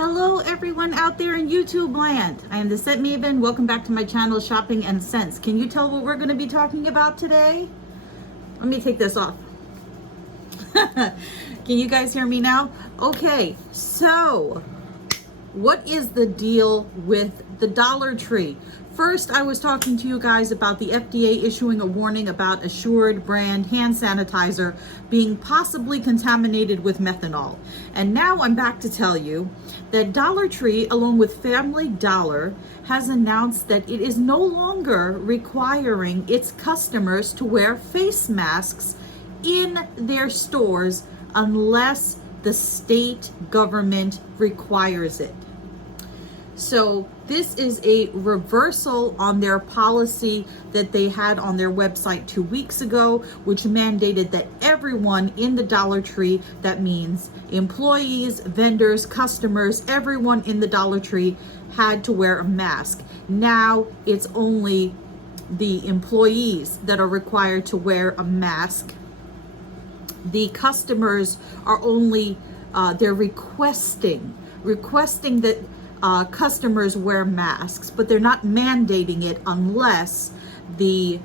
Hello everyone out there in YouTube land. I am the Scent Maven. Welcome back to my channel, Shopping and Scents. Can you tell what we're going to be talking about today? Let me take this off. Can you guys hear me now? Okay, so what is the deal with the Dollar Tree? First, I was talking to you guys about the FDA issuing a warning about Assured brand hand sanitizer being possibly contaminated with methanol. And now I'm back to tell you that Dollar Tree, along with Family Dollar, has announced that it is no longer requiring its customers to wear face masks in their stores unless the state government requires it. So this is a reversal on their policy that they had on their website 2 weeks ago, which mandated that everyone in the Dollar Tree, that means employees, vendors, customers, everyone in the Dollar Tree had to wear a mask. Now it's only the employees that are required to wear a mask. The customers are only, they're requesting that customers wear masks, but they're not mandating it unless the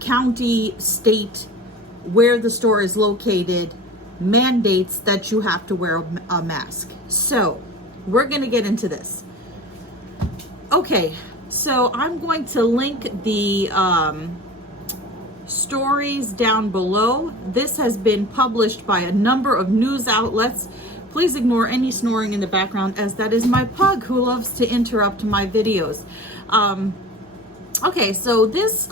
county, state, where the store is located mandates that you have to wear a mask. So we're going to get into this. Okay, so I'm going to link the stories down below. This has been published by a number of news outlets. Please ignore any snoring in the background, as that is my pug who loves to interrupt my videos. Okay, so this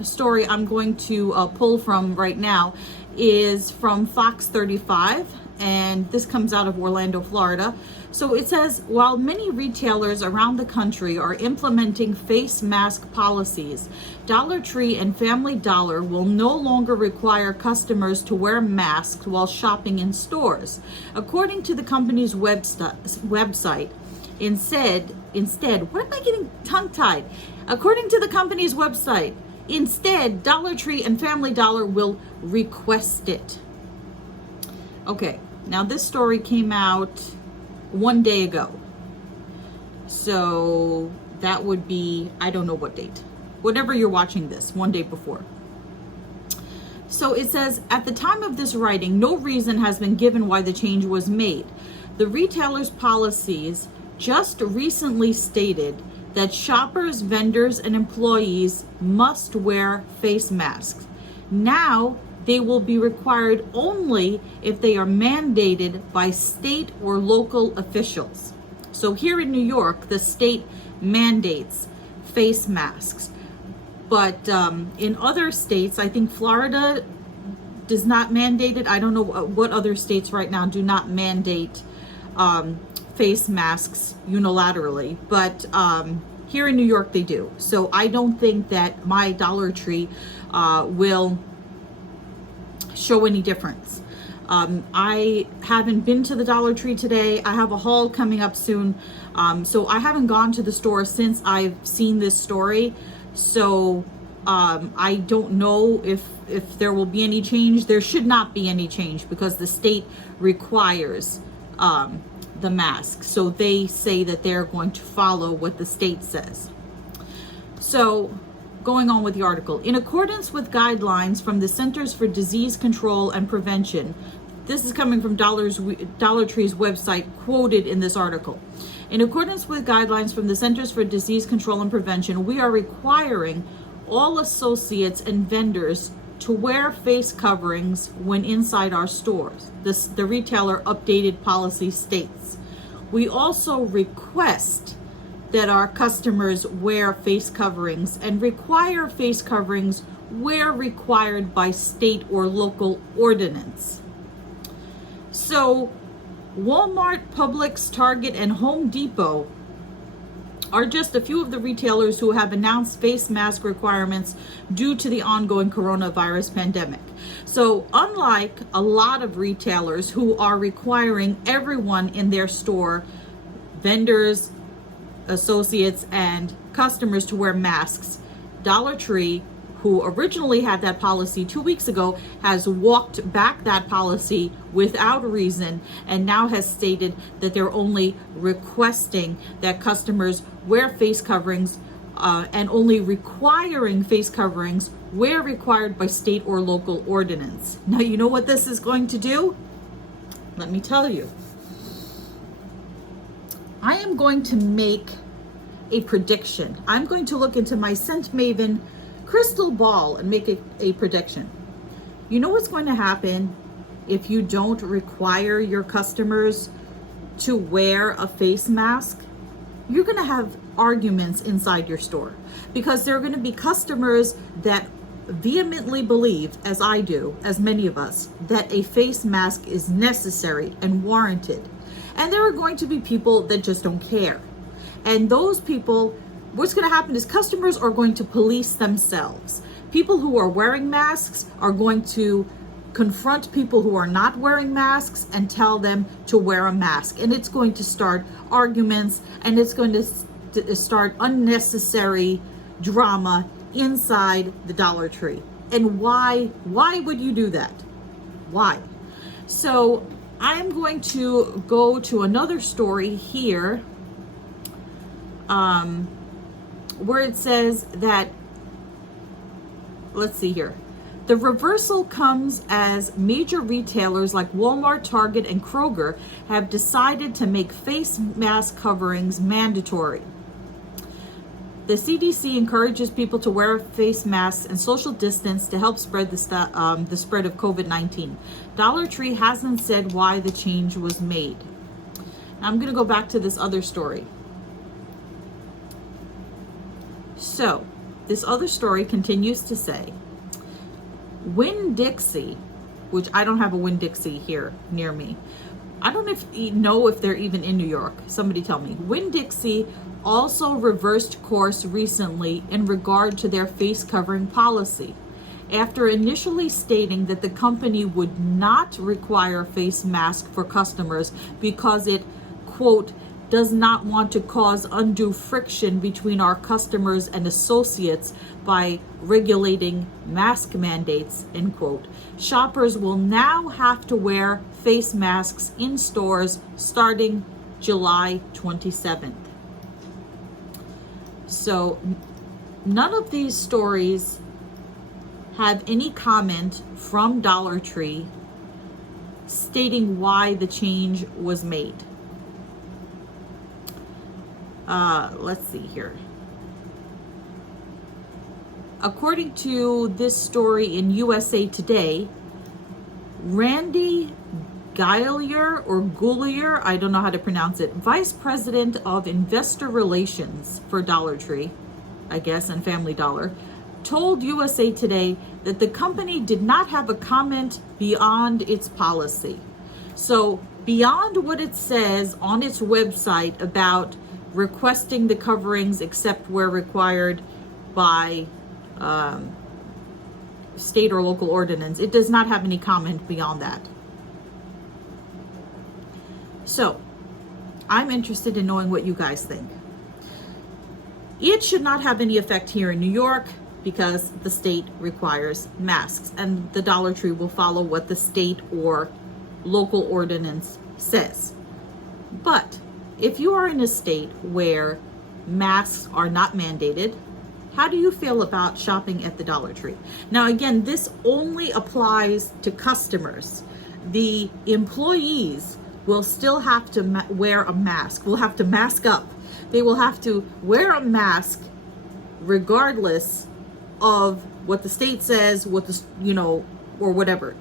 story I'm going to pull from right now is from Fox 35, and this comes out of Orlando, Florida. So it says, while many retailers around the country are implementing face mask policies, Dollar Tree and Family Dollar will no longer require customers to wear masks while shopping in stores. According to the company's website, instead, what am I getting tongue-tied? According to the company's website, instead, Dollar Tree and Family Dollar will request it. Okay, now this story came out 1 day ago. So that would be, I don't know what date. Whatever you're watching this, 1 day before. So it says, at the time of this writing, no reason has been given why the change was made. The retailer's policies just recently stated that shoppers, vendors, and employees must wear face masks. Now, they will be required only if they are mandated by state or local officials. So here in New York, the state mandates face masks. But in other states, I think Florida does not mandate it. I don't know what other states right now do not mandate face masks unilaterally. But here in New York, they do. So I don't think that my Dollar Tree will show any difference. I haven't been to the Dollar Tree today. I have a haul coming up soon. So I haven't gone to the store since I've seen this story. So I don't know if there will be any change. There should not be any change because the state requires the mask. So they say that they're going to follow what the state says. So going on with the article, in accordance with guidelines from the Centers for Disease Control and Prevention, this is coming from Dollar Tree's website, quoted in this article. In accordance with guidelines from the Centers for Disease Control and Prevention, we are requiring all associates and vendors to wear face coverings when inside our stores. The retailer updated policy states. We also request that our customers wear face coverings and require face coverings where required by state or local ordinance. So Walmart, Publix, Target, and Home Depot are just a few of the retailers who have announced face mask requirements due to the ongoing coronavirus pandemic. So unlike a lot of retailers who are requiring everyone in their store, vendors, associates, and customers to wear masks, Dollar Tree, who originally had that policy 2 weeks ago, has walked back that policy without reason and now has stated that they're only requesting that customers wear face coverings and only requiring face coverings where required by state or local ordinance. Now, you know what this is going to do? Let me tell you. I am going to make a prediction. I'm going to look into my Scent Maven crystal ball and make a prediction. You know what's going to happen if you don't require your customers to wear a face mask? You're going to have arguments inside your store, because there are going to be customers that vehemently believe, as I do, as many of us, that a face mask is necessary and warranted. And there are going to be people that just don't care. And those people, what's going to happen is customers are going to police themselves. People who are wearing masks are going to confront people who are not wearing masks and tell them to wear a mask. And it's going to start arguments, and it's going to start unnecessary drama inside the Dollar Tree. And why would you do that? Why? So I'm going to go to another story here where it says that, let's see here. The reversal comes as major retailers like Walmart, Target, and Kroger have decided to make face mask coverings mandatory. The CDC encourages people to wear face masks and social distance to help spread the spread of COVID-19. Dollar Tree hasn't said why the change was made. Now I'm going to go back to this other story. So, this other story continues to say, Winn-Dixie, which I don't have a Winn-Dixie here near me. I don't know if they're even in New York. Somebody tell me. Winn-Dixie also reversed course recently in regard to their face covering policy, after initially stating that the company would not require face mask for customers because it, quote, does not want to cause undue friction between our customers and associates by regulating mask mandates, end quote. Shoppers will now have to wear face masks in stores starting July 27th. So none of these stories have any comment from Dollar Tree stating why the change was made. Let's see here. According to this story in USA Today, Randy Goulier, I don't know how to pronounce it, Vice President of Investor Relations for Dollar Tree, I guess, and Family Dollar, told USA Today that the company did not have a comment beyond its policy. So beyond what it says on its website about requesting the coverings except where required by state or local ordinance, it does not have any comment beyond that. So I'm interested in knowing what you guys think. It should not have any effect here in New York because the state requires masks, and the Dollar Tree will follow what the state or local ordinance says. But if you are in a state where masks are not mandated, how do you feel about shopping at the Dollar Tree? Now, again, this only applies to customers. The employees will still have to wear a mask, will have to mask up. They will have to wear a mask regardless of what the state says, what the, or whatever.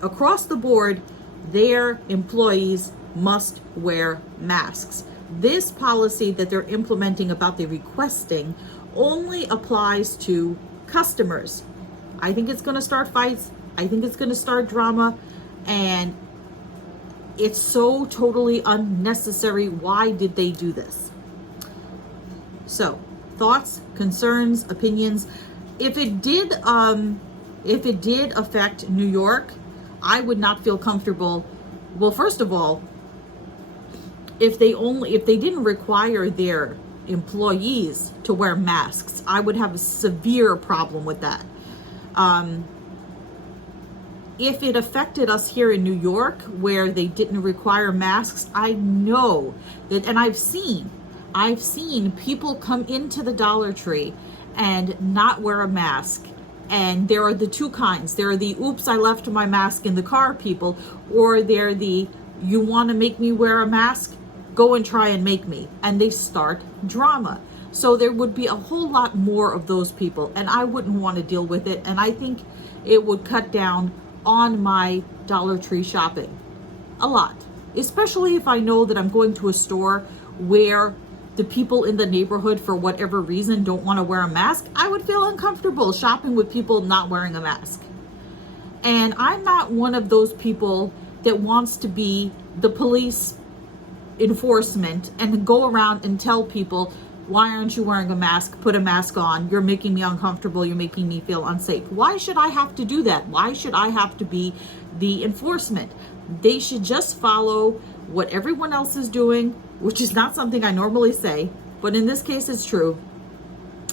Across the board, their employees must wear masks. This policy that they're implementing about the requesting only applies to customers. I think it's going to start fights. I think it's going to start drama, and it's so totally unnecessary. Why did they do this? So, thoughts, concerns, opinions. If it did affect New York, I would not feel comfortable. Well, first of all, if they didn't require their employees to wear masks. I would have a severe problem with that. If it affected us here in New York where they didn't require masks, I know that, and I've seen people come into the Dollar Tree and not wear a mask. And there are the two kinds. There are the, oops, I left my mask in the car people, or they're the, you want to make me wear a mask? Go and try and make me. And they start drama. So there would be a whole lot more of those people, and I wouldn't want to deal with it. And I think it would cut down on my Dollar Tree shopping a lot, especially if I know that I'm going to a store where the people in the neighborhood, for whatever reason, don't want to wear a mask. I would feel uncomfortable shopping with people not wearing a mask. And I'm not one of those people that wants to be the police enforcement and go around and tell people, why aren't you wearing a mask? Put a mask on. You're making me uncomfortable. You're making me feel unsafe. Why should I have to do that? Why should I have to be the enforcement? They should just follow what everyone else is doing, which is not something I normally say, but in this case it's true.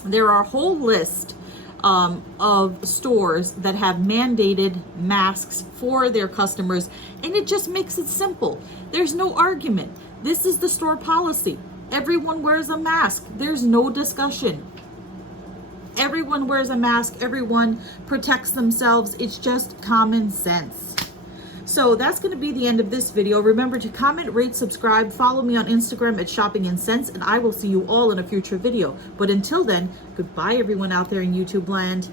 There are a whole list of stores that have mandated masks for their customers, and it just makes it simple. There's no argument. This is the store policy. Everyone wears a mask. There's no discussion. Everyone wears a mask. Everyone protects themselves. It's just common sense. So that's going to be the end of this video. Remember to comment, rate, subscribe, follow me on Instagram at Shopping in Sense, and I will see you all in a future video. But until then, goodbye everyone out there in YouTube land.